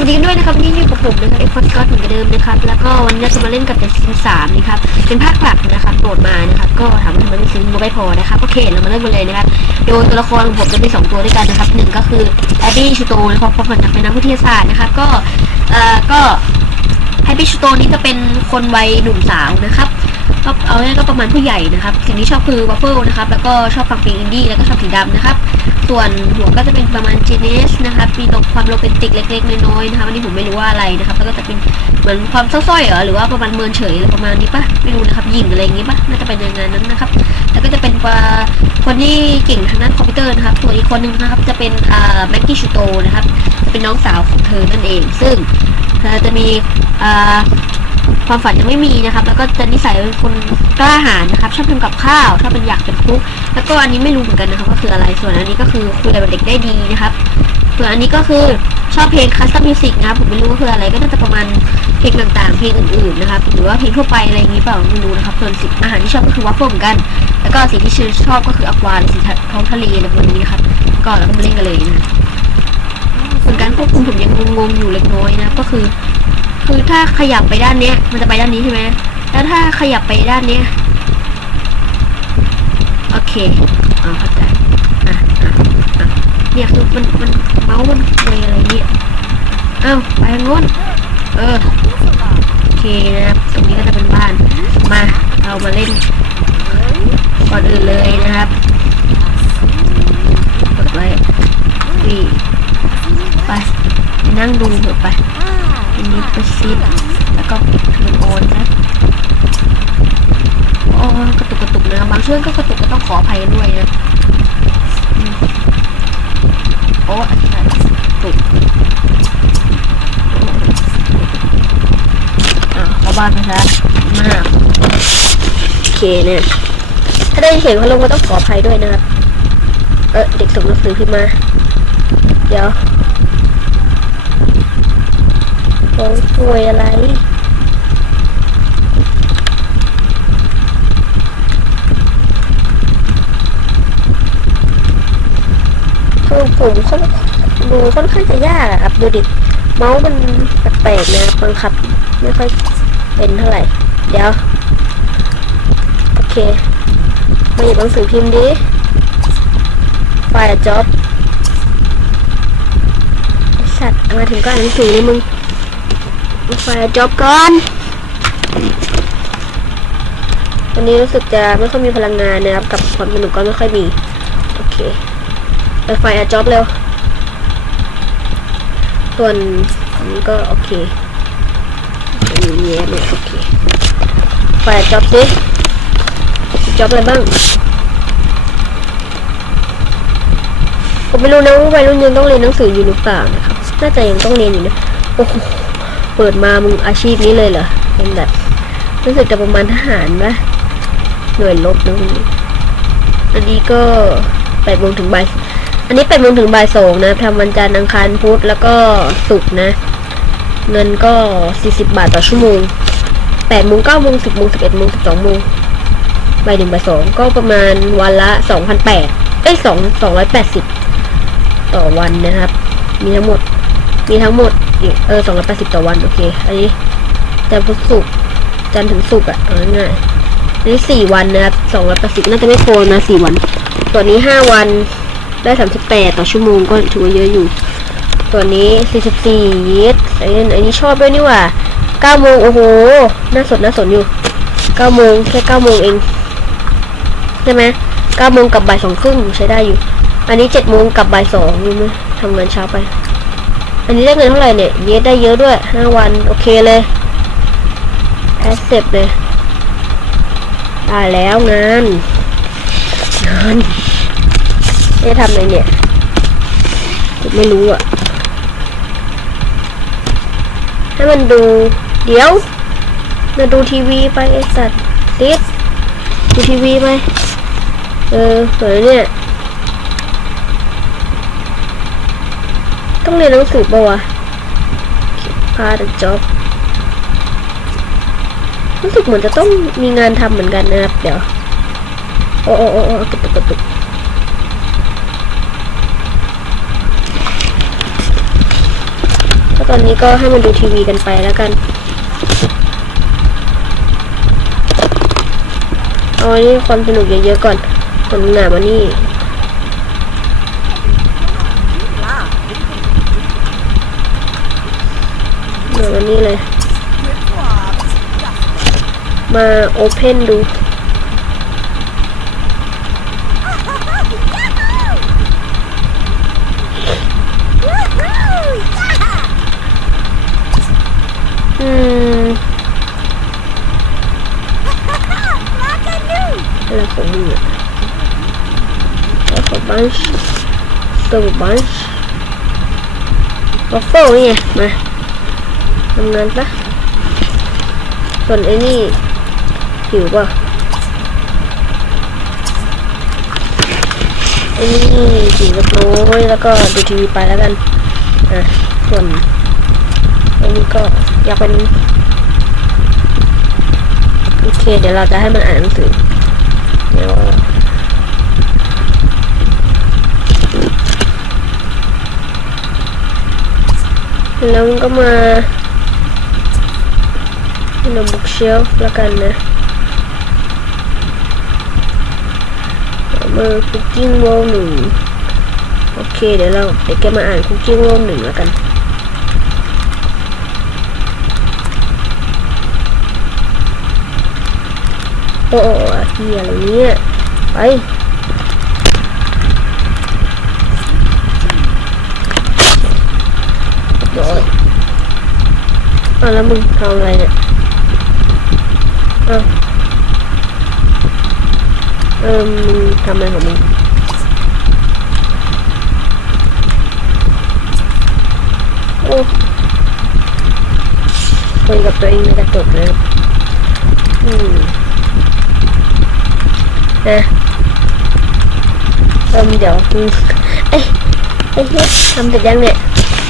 วัสดีกันด้วยนะครับวันนี่อยู่กับผมนะครับเอฟฟอนก็เหมือนเดิมนะครับ แล้วก็วันนี้จะมาเล่นกับเดซิมสามนะครับ เป็นภาคหลักนะครับโหลดมานะครับ ก็ถามว่าทำไมไม่ซื้อมาไม่พอนะครับ โอเค เรามาเริ่มกันเลยนะครับ โดยตัวละครของผมจะมีสองตัวด้วยกันนะครับหนึ่งก็คือแอบบี้ชูโตนะครับเพราะมันเป็นนักวิทยาศาสตร์นะครับ ก็ เอ่อ ก็แอบบี้ชูโตนี้จะเป็นคนวัยหนุ่มสาวนะครับ ก็เอาง่ายก็ประมาณผู้ใหญ่นะครับ สิ่งที่ชอบคือวัฟเฟิลนะครับ แล้วก็ชอบฟังเพลงอินดี้ แล้วก็ชอบสีดำนะครับ ส่วนหัวก็จะเป็นประมาณจีเนสนะครับ มีตกความโรแมนติกเล็กๆ น้อยๆ นะครับอันนี้ผมไม่รู้ว่าอะไรนะครับ แล้วก็จะเป็นเหมือนความเศร้าส้อยเหรอ หรือว่าประมาณเมินเฉยประมาณนี้ปะไม่รู้นะครับ ยิงอะไรอย่างงี้ปะน่าจะเป็นอย่างนั้นนะครับ แล้วก็จะเป็นคนที่เก่งทางด้านคอมพิวเตอร์นะครับ ส่วนอีกคนหนึงนะครับ จะเป็นแม็กกี้ชูโตนะครับ เป็นน้องสาวของเธอนั่นเอง ซึ่งเธอจะมีอ่า ความฝันยังไม่มีนะครับ แล้วก็จะนิสัยเป็นคนกล้าหาญนะครับ ชอบทำกับข้าว ชอบเป็นอยากเป็นคุก แล้วก็อันนี้ไม่รู้เหมือนกันนะครับว่าคืออะไร ส่วนอันนี้ก็คือคุยกับเด็กได้ดีนะครับ ส่วนอันนี้ก็คือชอบเพลงคัสตอมมิวสิกนะครับ ผมไม่รู้ว่าคืออะไร ก็น่าจะประมาณเพลงต่างๆ เพลงอื่นๆนะครับ หรือว่าเพลงทั่วไปอะไรอย่างนี้เปล่า ไม่รู้นะครับ ส่วนสิ่งอาหารที่ชอบก็คือวัฟเฟิลเหมือนกัน แล้วก็สิ่งที่ชื่นชอบก็คืออควาสีท้องทะเลอะไรประมาณนี้ครับ ก็เราก็มาเล่นกันเลยนะส่วนการควบคุมผมยังงงๆอยู่เล็กน้อยนะ ก็คือ คือถ้าขยับไปด้านเนี้ย มันจะไปด้านนี้ใช่ไหมแล้วถ้าขยับไปด้านเนี้ย โอเคอ๋อเข้าใจอะอะอะเนี่ยคือมันมันเมาส์มันเลยอะไรเนี่ยอ้าวไปทางโน้นเออโอเคนะครับตรงนี้ก็จะเป็นบ้าน มาเรามาเล่นก่อนอื่นเลยนะครับกดไว้นี่ไปนั่งดูเถอะไป อันนี้ก็ซิดแล้วก็เทอร์โอนนะโอ้กระตุกกระตุกเนะบางช่วงก็กระตุกก็ต้องขออภัยด้วยนะโอ้อันนี้กระตุกอะเข้าบ้านไปซะมากโอเคเนี่ยถ้าได้เห็นพัดลมก็ต้องขออภัยด้วยนะครับเออเด็กส่งหนังสือขึ้นมา เดี๋ยว โอ้ยป่วยอะไรคือผมค่อนดูค่อนข้างจะยากอะครับดูดิเมาส์มันแปลกๆนะครับบังคับ ไม่ค่อยเป็นเท่าไหร่ เดี๋ยว โอเคมาหยิบหนังสือพิมพ์ดิไฟล์จ็อบสัตว์มาถึงก็อ่านหนังสือเลยมึง ไฟจอบก่อนวันนี้รู้สึกจะไม่ค่อยมีพลังงานนะครับ กับความสนุกก็ไม่ค่อยมี โอเคไปไฟจ็อบเร็ว ส่วนนี้ก็โอเคอยู่แย่เนี่ยโอเคไฟจ็อบสิจ็อบอะไรบ้าง ผมไม่รู้นะว่าวัยรุ่นยังต้องเรียนหนังสืออยู่หรือเปล่านะครับ น่าจะยังต้องเรียนอยู่นะ โอ้โห เปิดมามึงอาชีพนี้เลยเหรอ เป็นแบบ รู้สึกจะประมาณทหารปะหน่วยรบนะมึงอันนี้ก็แปดโมงถึงบ่าย อันนี้แปดโมงถึงบ่ายสองนะทำวันจันทร์อังคารพุธแล้วก็ศุกร์นะ เงินก็สี่สิบบาทต่อชั่วโมงแปดโมงเก้าโมงสิบโมงสิบเอ็ดโมงสิบสองโมงบ่ายหนึ่งบ่ายสองก็ประมาณวันละสองพันแปดเอ้ยสองสองร้อยแปดสิบต่อวันนะครับ มีทั้งหมด มีทั้งหมด เออสองร้อยแปดสิบต่อวัน โอเค อันนี้จันทร์พุธศุกร์จันทร์ถึงศุกร์อะง่ายอันนี้สี่วันนะครับสองร้อยแปดสิบน่าจะไม่โฟนนะสี่วัน ตัวนี้ห้าวันได้สามสิบแปดต่อชั่วโมงก็ถือว่าเยอะอยู่ ตัวนี้สี่สิบสี่ยิดอันนี้อันนี้ชอบด้วยนี่ว่าเก้าโมงโอ้โหน่าสนน่าสนอยู่เก้าโมงแค่เก้าโมงเองใช่ไหมเก้าโมงกับบ่ายสองครึ่งใช้ได้อยู่ อันนี้เจ็ดโมงกับบ่ายสองรู้ไหมทำงานเช้าไป อันนี้ได้เงินเท่าไหร่เนี่ย เยสได้เยอะด้วยห้าวัน โอเคเลยแอสเซปเลย ได้แล้วงานงานจะทำอะไรเนี่ย ไม่รู้อะ ให้มันดู เดี๋ยว มาดูทีวีไปไอสัตว์ติดดูทีวีไป เออสวยเนี่ย ต้องเรียนหนังสือปะวะพาดจ็อบรู้สึกเหมือนจะต้องมีงานทำเหมือนกันนะครับ เดี๋ยว โอ้โอ้โอ้โอ้กระตุกกระตุกตอนนี้ก็ให้มันดูทีวีกันไปแล้วกันเอาอันนี้ความสนุกเยอะๆก่อนผลงานมานี่ อันนี้เลย มาโอเพนดู อืมอะไรของมึงอะแล้วขบันช์ตัวบันช์วัฟเฟิลนี่ไงมา ทำงานปะส่วนไอ้นี่หิวป่ะไอ้นี่หิวเล็กน้อยแล้วก็ดูทีวีไปแล้วกันอะส่วนไอ้นี่ก็อยากเป็นโอเค เดี๋ยวเราจะให้มันอ่านหนังสือเดี๋ยวแล้วก็มา ในบุ๊กเชลฟ์แล้วกันนะเอามาคุกกิ้งโวลหนึ่งโอเค เดี๋ยวเราเดี๋ยวแกมาอ่านคุกกิ้งโวลหนึ่งแล้วกันโอ้โหเฮียอะไรเนี่ยไปโดยอ้าวแล้วมึงทำอะไรเนี่ย อ้าวเออมึงทำอะไรของมึงโอ้คุยกับตัวเองในกระจกเลยอืมนะเอิมเดี๋ยวอืมเอ้ยเอ้เฮ้ยทำเสร็จยังเนี่ย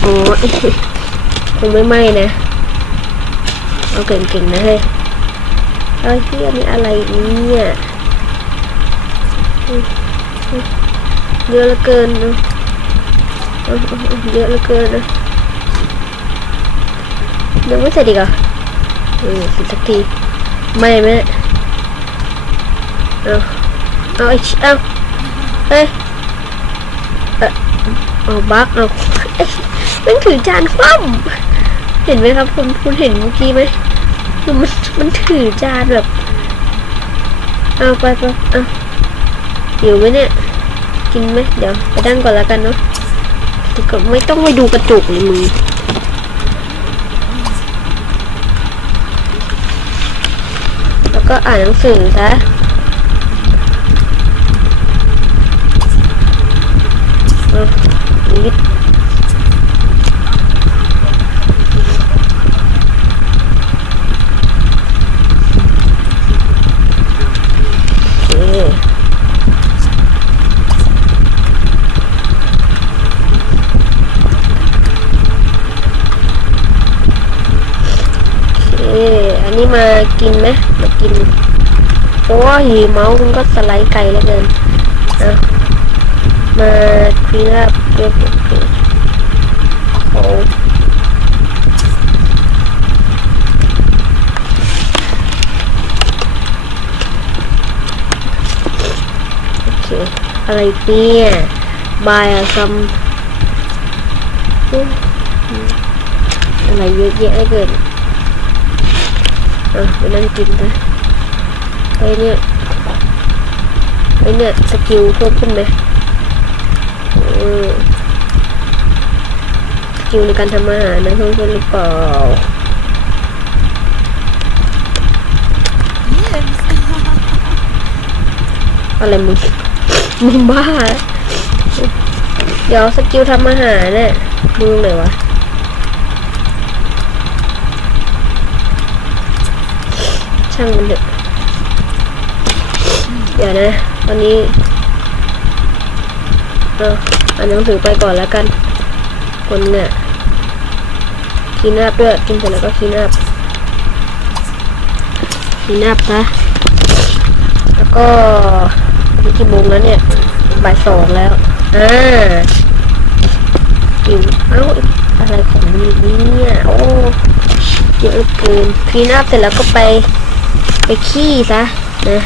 โอ้ยคงไม่ไหม้นะ เอาเก่งๆนะเฮ้ย เอ้ยที่อันนี้อะไรเนี่ยเยอะเหลือเกินนะเยอะเหลือเกินนะยังไม่เสร็จอีกเหรอเออสักทีไม่ไม่เอาเอาไอ้เอาเฮ้ยเอาบักเอาเอ้ยมันถือจานคว่ำเห็นไหมครับคุณคุณเห็นเมื่อกี้ไหม คือมันมันถือจานแบบเอาไปไปเอาหิวไหมเนี่ย กินไหมเดี๋ยวไปดั้งก่อนแล้วกันเนาะก็ไม่ต้องไปดูกระจกเลยมึงแล้วก็อ่านหนังสือซะ Ừ, biết. Ok. Ok, อันนี้มา กินไหมมากินโอ้ยหิวเมาส์คุณก็สไลด์ไก่แล้วเกินอะมาคลีนอัพเก็บโอ้โอเค อะไรเนี่ยบายอะซัมอะไรเยอะแยะเลือเกิน อะไปนั่งกินนะไอเนี่ยไอเนี่ยสกิลเพิ่มขึ้นไหมเออสกิลในการทำอาหารนะเพิ่มขึ้นหรือเปล่าอะไรมึงมึงบ้า เดี๋ยวสกิลทำอาหารเนี่ยดูตรงไหนวะ ช่างมันเถอะเดี๋ยวนะ ตอนนี้เอาอ่านหนังสือไปก่อนแล้วกัน คนเนี่ยคีนาบด้วยกินเสร็จแล้วก็คีนาบคีนาบซะแล้วก็นี่กี่โมงแล้วเนี่ย บ่ายสองแล้ว อ่ากินเอ้าอะไรของมึงเนี่ย โอ้เยอะเกินคีนอัพเสร็จแล้วก็ไป ไปขี้ซะนะ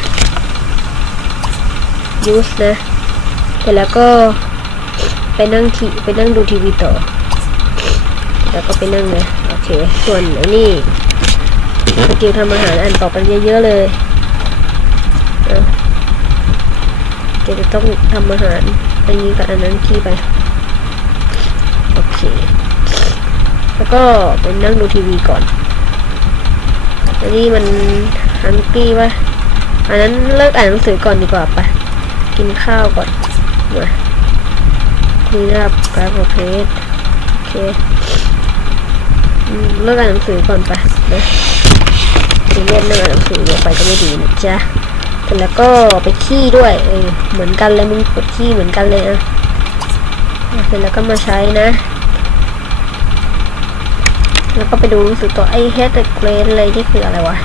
ยูสนะเสร็จแล้วก็ไปนั่งทีไปนั่งดูทีวีต่อ แล้วก็ไปนั่งเลยโอเค ส่วนไอ้นี่สกิลทำอาหารอ่านต่อกันเยอะๆเลยอะเดี๋ยวจะต้องทำอาหารอันนี้กับอันนั้นขี้ไปโอเค แล้วก็ไปนั่งดูทีวีก่อนอันนี้มัน ฮังกี้ปะอันนั้นเลิกอ่านหนังสือก่อนดีกว่าไปกินข้าวก่อนมานี่นะครับกราฟเพจโอเคอืมเลิกอ่านหนังสือก่อนไปนะีเรียสเรื่องอ่านหนังสือเยอะไปก็ไม่ดีนะจ๊ะแล้วก็ไปขี้ด้วยเออเหมือนกันเลยมึงปวดขี้เหมือนกันเลยอะเสร็จแล้วก็มาใช้นะ แล้วก็ไปดูหนังสือตัวไอ้เฮดเกรดอะไรที่คืออะไรวะ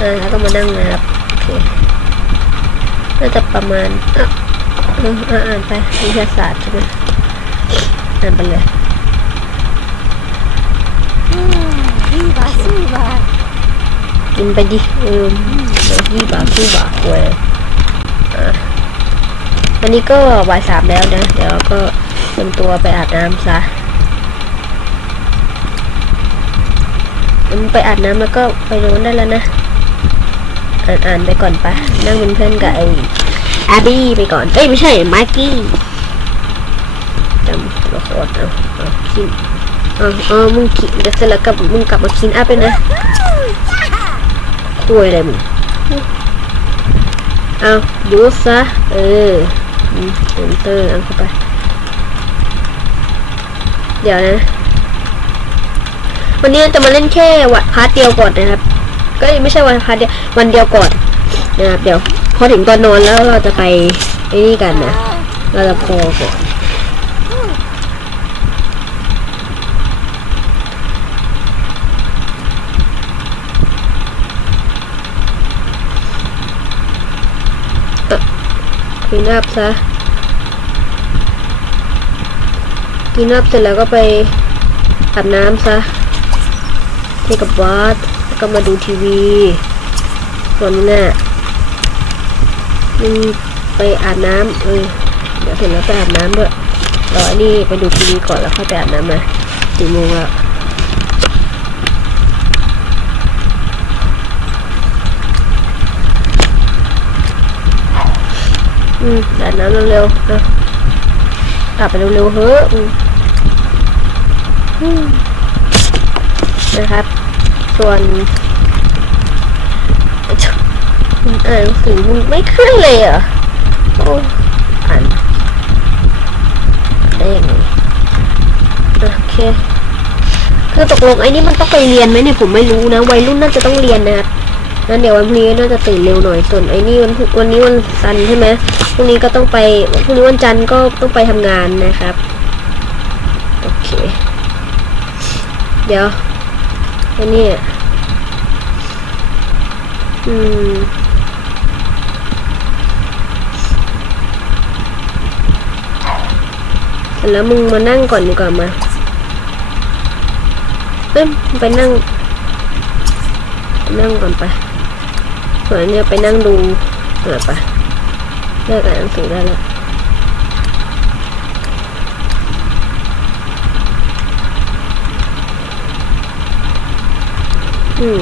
เออแล้วก็มานั่งรับโอเคน่าจะประมาณอะอ่านไปวิทยาศาสตร์ใช่ไหมอ่านไปเลยยี่บาสู้บากินไปดิเออยี่บาสู้บาควยอะวันนี้ก็บ่ายสามแล้วนะ เดี๋ยวก็เตรียมตัวไปอาบน้ำซะมันไปอาบน้ำแล้วก็ไปโนอนได้แล้วนะ อ่านอ่านไปก่อนปะนั่งเป็นเพื่อนกับไอ้อาบี้ไปก่อน เอ้ยไม่ใช่มาร์กี้จำตัวละครเอาเอาคินเอาเอามึงคินเดี๋ยวเสร็จแล้วกับมึงกลับมาคินอัพไปนะคุยอะไรมึงเอายูซะเออเอนเตอร์เอาเข้าไป เดี๋ยวนะ วันนี้จะมาเล่นแค่วัดพาร์ทเดียวก่อนนะครับ ก็ยังไม่ใช่วันพาร์ทเดียววันเดียวก่อนนะครับเดี๋ยว พอถึงตอนนอนแล้วเราจะไปไอ้นี่กันนะ เราจะพอก่อนกินอัพซะกินอัพเสร็จแล้วก็ไปอาบน้ำซะเทกับบาสแล้ว ก็มาดูทีวีส่วนน่ะมึงไปอาบน้ำเออเดี๋ยวเสร็จแล้วไปอาบน้ำด้วยรออันนี้ไปดูทีวีก่อนแล้วค่อยไปอาบน้ำมาสี่โมงแล้วอืมอาบน้ำเร็วๆนะอาบไปเร็วๆเฮ้อะอืมนะครับ ส่วนมึงอ่านหนังสือมึงไม่ขึ้นเลยเหรอโอ้อ่านได้ยังไงโอเค คือตกลงไอ้นี่มันต้องไปเรียนไหมเนี่ยผมไม่รู้นะ วัยรุ่นน่าจะต้องเรียนนะครับงั้นเดี๋ยววันพรุ่งนี้น่าจะตื่นเร็วหน่อย ส่วนไอ้นี่วันวันนี้วันจันทร์ใช่ไหมพรุ่งนี้ก็ต้องไปพรุ่งนี้วันจันทร์ก็ต้องไปทำงานนะครับ โอเค เดี๋ยว อ้นี่อืมเสร็จแล้วมึงมานั่งก่อนดีกว่ามาเอ้ยมึงไปนั่ง นั่งก่อนไปส่วนอันเนี้ยไปนั่งดูเปิดไปเลิกอ่านหนังสือได้แล้ว อืม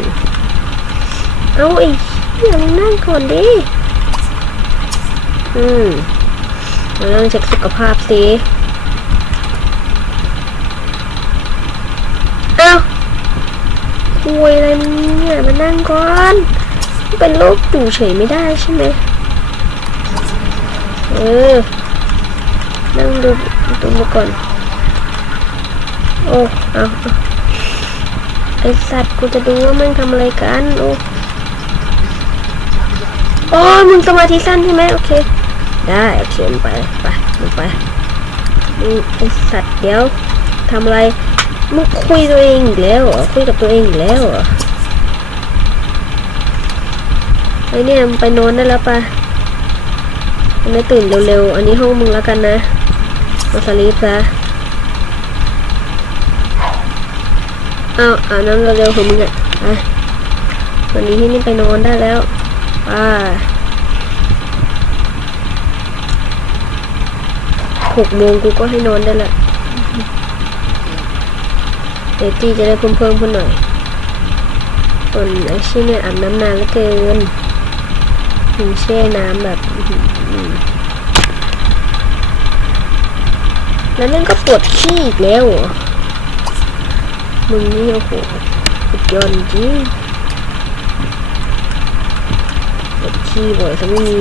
เอาอ้เหี้ยมึงนั่งก่อนดิ อืมมานั่งเช็คสุขภาพสิเอ้าคุยอะไรมึงเนี่ยมานั่งก่อน เป็นโรคอยู่เฉยไม่ได้ใช่ไหมเออ นั่งดูดูมาก่อน โอ้ เอาเอา ไอสัตว์กูจะดูว่ามันทำอะไรกันโอ้โอ้มึงสมาธิสั้นใช่ไหมโอเค ได้โอเคมึงไปไปมึงไปมึงไอสัตว์เดี๋ยวทำอะไรมึงคุยตัวเองอีกแล้วคุยกับตัวเองอีกแล้วไอเนี่ยมึงไปนอนได้แล้วปะไม่ตื่นเร็วๆอันนี้ห้องมึงแล้วกันนะมาสลีปซะ อ้าวอาบน้ำเร็วๆของมึงอะวันนี้ที่นี่ไปนอนได้แล้วไป้าหกโมงกูก็ให้นอนได้ละเดี๋ยวจี้จะได้เพิ่มเพิ่มขึ้นหน่อยส่วนไอ้ชี่เนี่ยอาบน้ำนานเหลือเกินถึงแช่น้ำแบบแล้วนั่นก็ปวดขี้อีกแล้ว มึงนี่โอ้โหสุดยอดจริงปวดขี้บ่อยซะไม่มี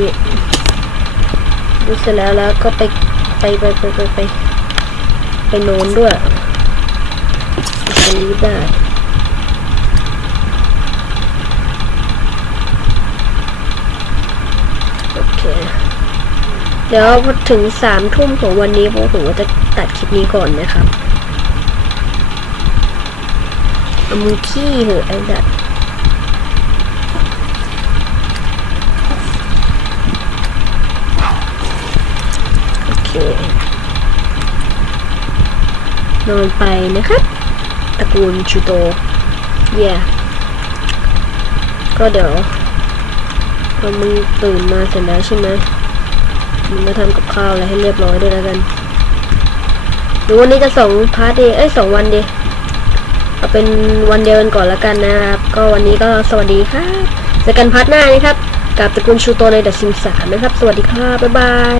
ดูเสร็จแล้วแล้วก็ไปไปไปไปไปไปไปนอนด้วยจะรีบได้โอเค เดี๋ยวพอถึงสามทุ่มของวันนี้ผมผมก็จะตัดคลิปนี้ก่อนนะครับ เอามือขี้เหอะไอ้ดัดโอเคนอนไปนะครับตระกูลชูโตเย่ก็เดี๋ยวพอมึงตื่นมาเสร็จแล้วใช่ไหมมึงมาทำกับข้าวอะไรให้เรียบร้อยด้วยแล้วกันหรือวันนี้จะสองพาร์ทเดีเอ้ยสองวันเดี เอาเป็นวันเดียวกันก่อนแล้วกันนะครับ ก็วันนี้ก็สวัสดีครับเจอกันพาร์ทหน้านะครับ กับตระกูลชูโตในเดอะซิมสามนะครับ สวัสดีครับ บ๊ายบาย